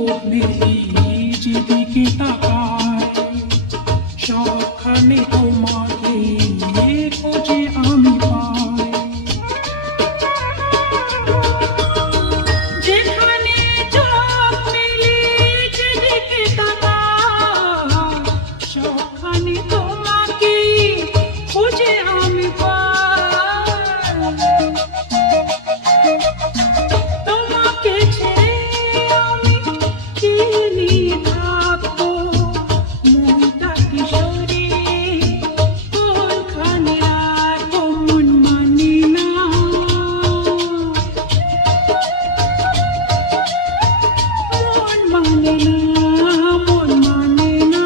চোখ নেই যেদিকে তাকায় সবখানে তোমাকে খোঁজে আমি পাই। যেখানে চোখ মেলে যেদিকে তাকায় সবখানে তোমাকে খোঁজে আমি পাই। তোমাকে ছেড়ে আমি কি নিয়ে থাকবো, মনটা কিশোরে কোনখানে রাখবো, মন মানে না, মন মানে না, মন মানে না,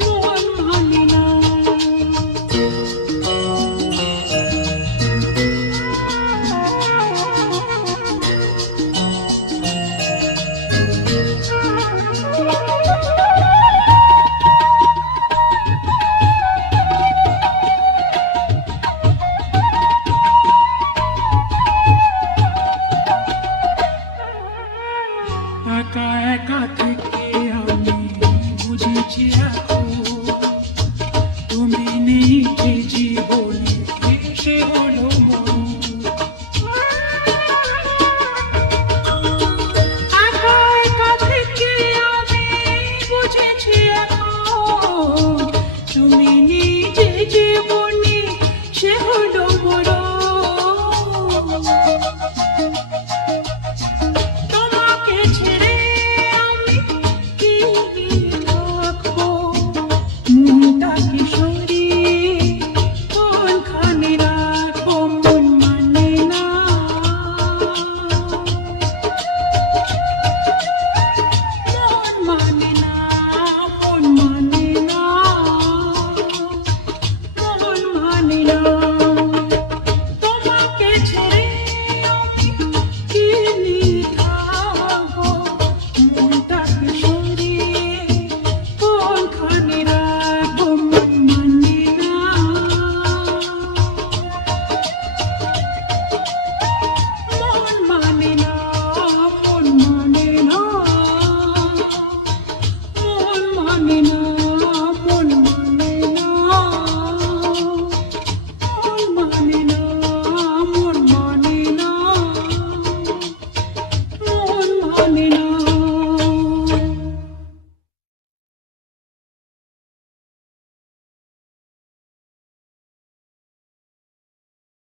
মন মানে না। একা একা থেকে আমি বুঝেছি এখন